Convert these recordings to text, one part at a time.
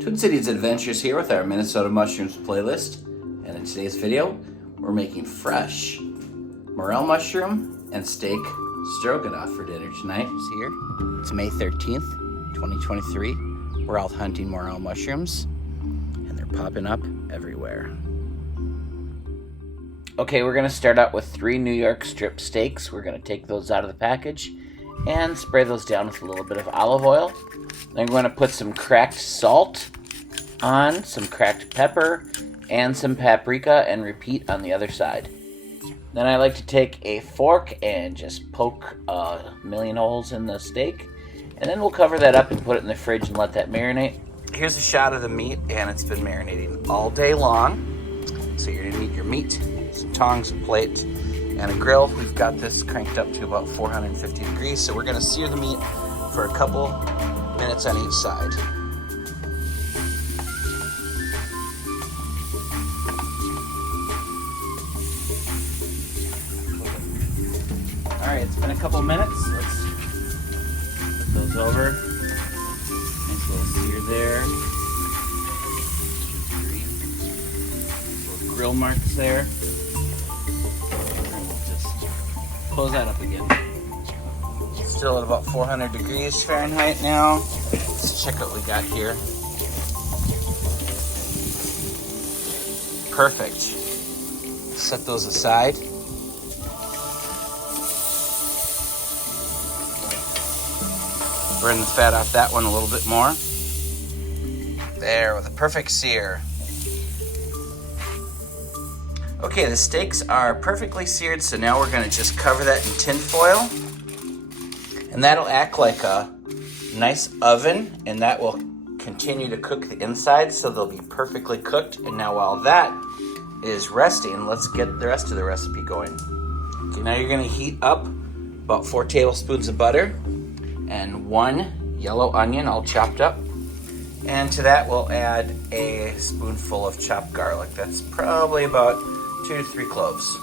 Twin Cities Adventures here with our Minnesota Mushrooms playlist, and in today's video we're making fresh morel mushroom and steak stroganoff for dinner tonight. Here, it's May 13th, 2023. We're out hunting morel mushrooms and they're popping up everywhere. Okay, we're going to start out with 3 New York strip steaks. We're going to take those out of the package and spray those down with a little bit of olive oil. Then we're going to put some cracked salt on, some cracked pepper, and some paprika, and repeat on the other side. Then I like to take a fork and just poke a million holes in the steak, and then we'll cover that up and put it in the fridge and let that marinate. Here's a shot of the meat, and it's been marinating all day long. So you're going to need your meat, some tongs, a plate, and a grill. We've got this cranked up to about 450 degrees, so we're going to sear the meat for a couple minutes on each side. Alright, it's been a couple minutes. Let's put those over. Nice little sear there. Nice little grill marks there. And we'll just close that up again. Still at about 400 degrees Fahrenheit now. Let's check what we got here. Perfect. Set those aside. Burn the fat off that one a little bit more. There, with a perfect sear. Okay, the steaks are perfectly seared, so now we're going to just cover that in tin foil. And that'll act like a nice oven, and that will continue to cook the inside, so they'll be perfectly cooked. And now while that is resting, let's get the rest of the recipe going. Okay, now you're going to heat up about 4 tablespoons of butter and 1 yellow onion all chopped up. And to that we'll add a spoonful of chopped garlic. That's probably about 2 to 3 cloves.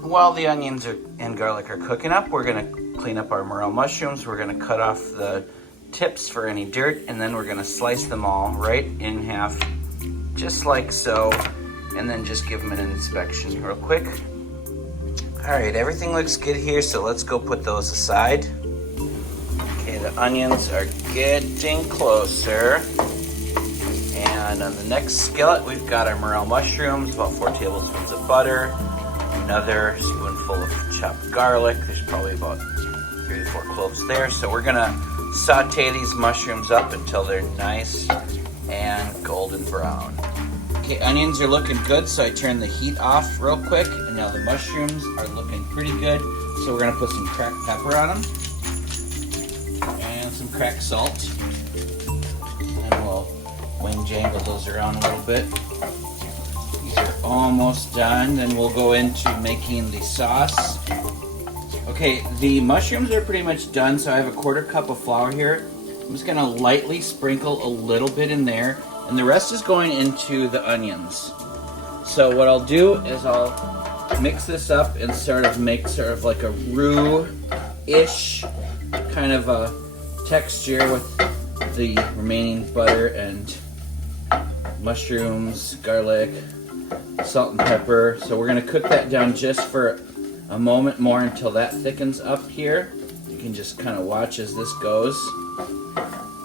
While the onions and garlic are cooking up, we're going to clean up our morel mushrooms. We're going to cut off the tips for any dirt, and then we're going to slice them all right in half, just like so, and then just give them an inspection real quick. Alright, everything looks good here, so let's go put those aside. Okay, the onions are getting closer. And on the next skillet, we've got our morel mushrooms, about 4 tablespoons of butter, another spoonful of chopped garlic. There's probably about 3 to 4 cloves there. So we're gonna saute these mushrooms up until they're nice and golden brown. Okay, onions are looking good, so I turned the heat off real quick, and now the mushrooms are looking pretty good. So we're gonna put some cracked pepper on them and some cracked salt, and we'll wing jangle those around a little bit. These are almost done. Then we'll go into making the sauce. Okay, the mushrooms are pretty much done, so I have a 1/4 cup of flour here. I'm just gonna lightly sprinkle a little bit in there, and the rest is going into the onions. So what I'll do is I'll mix this up and sort of make like a roux-ish kind of a texture with the remaining butter and mushrooms, garlic, salt and pepper. So we're gonna cook that down just for a moment more until that thickens up here. You can just kind of watch as this goes.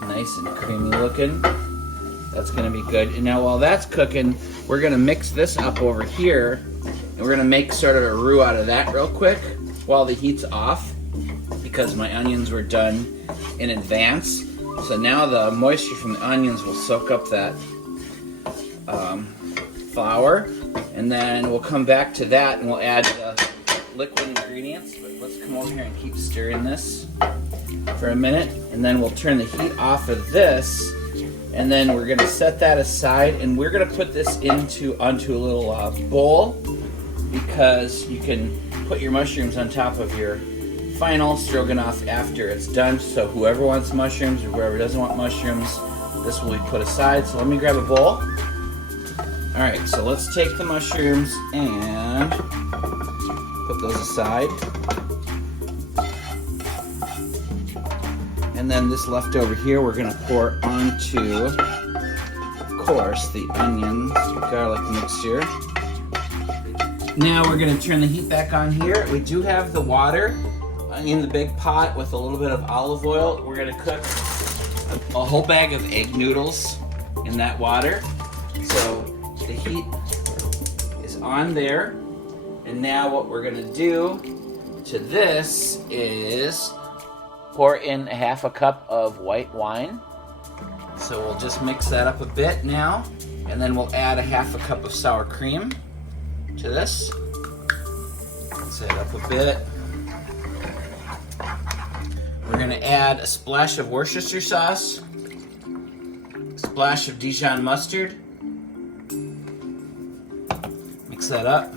Nice and creamy looking. That's gonna be good. And now while that's cooking, we're gonna mix this up over here, and we're gonna make sort of a roux out of that real quick while the heat's off, because my onions were done in advance. So now the moisture from the onions will soak up that flour, and then we'll come back to that and we'll add the liquid ingredients. But let's come over here and keep stirring this for a minute, and then we'll turn the heat off of this, and then we're going to set that aside, and we're going to put this onto a little bowl, because you can put your mushrooms on top of your final stroganoff after it's done. So whoever wants mushrooms or whoever doesn't want mushrooms, this will be put aside. So let me grab a bowl. Alright, so let's take the mushrooms and put those aside. And then this leftover here we're going to pour onto course, the onions, garlic mixture. Now we're going to turn the heat back on here. We do have the water in the big pot with a little bit of olive oil. We're going to cook a whole bag of egg noodles in that water. So the heat is on there. And now what we're going to do to this is pour in a half a cup of white wine. So we'll just mix that up a bit now. And then we'll add a half a cup of sour cream to this. Mix it up a bit. We're going to add a splash of Worcestershire sauce, a splash of Dijon mustard. Mix that up.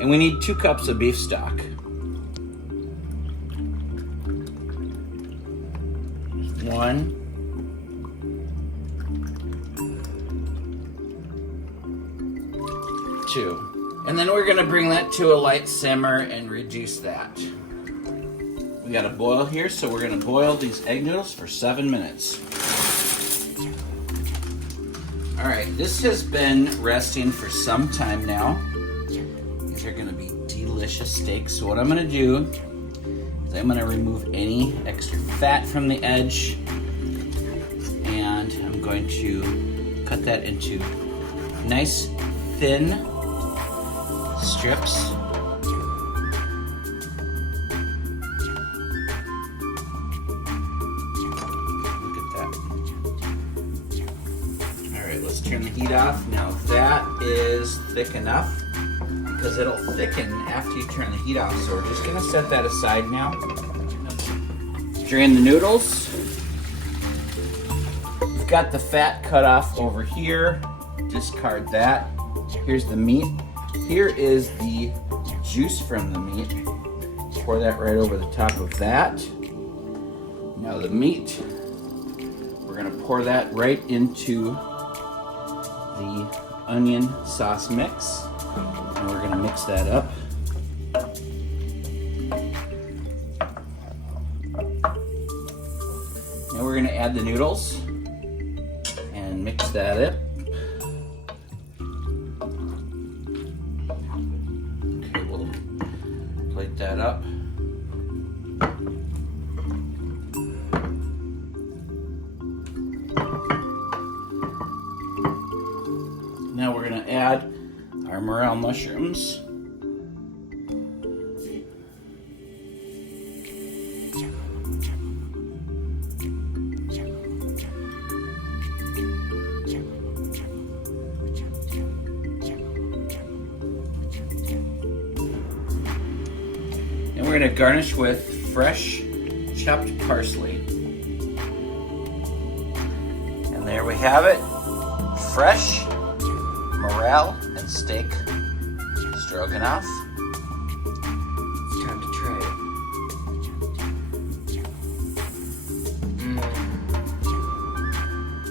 And we need 2 cups of beef stock. One. 2. And then we're gonna bring that to a light simmer and reduce that. We got a boil here, so we're gonna boil these egg noodles for 7 minutes. All right, this has been resting for some time now. These are gonna be delicious steaks. So what I'm gonna do is I'm gonna remove any extra fat from the edge, and I'm going to cut that into nice, thin strips. Look at that. All right, let's turn the heat off. Now that is thick enough because it'll thicken after you turn the heat off. So we're just gonna set that aside now. Drain the noodles. We've got the fat cut off over here. Discard that. Here's the meat. Here is the juice from the meat. Pour that right over the top of that. Now the meat, we're gonna pour that right into the onion sauce mix. And we're gonna mix that up. Now we're gonna add the noodles and mix that up. Plate that up. Now we're going to add our morel mushrooms. And we're going to garnish with fresh chopped parsley. And there we have it. Fresh Morel and steak stroganoff. It's time to try it.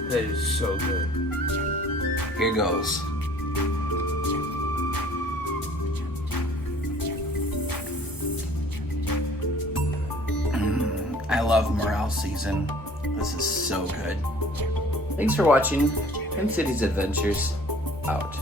That is so good. Here goes. I love Morel season. This is so good. Thanks for watching. Twin Cities Adventures out.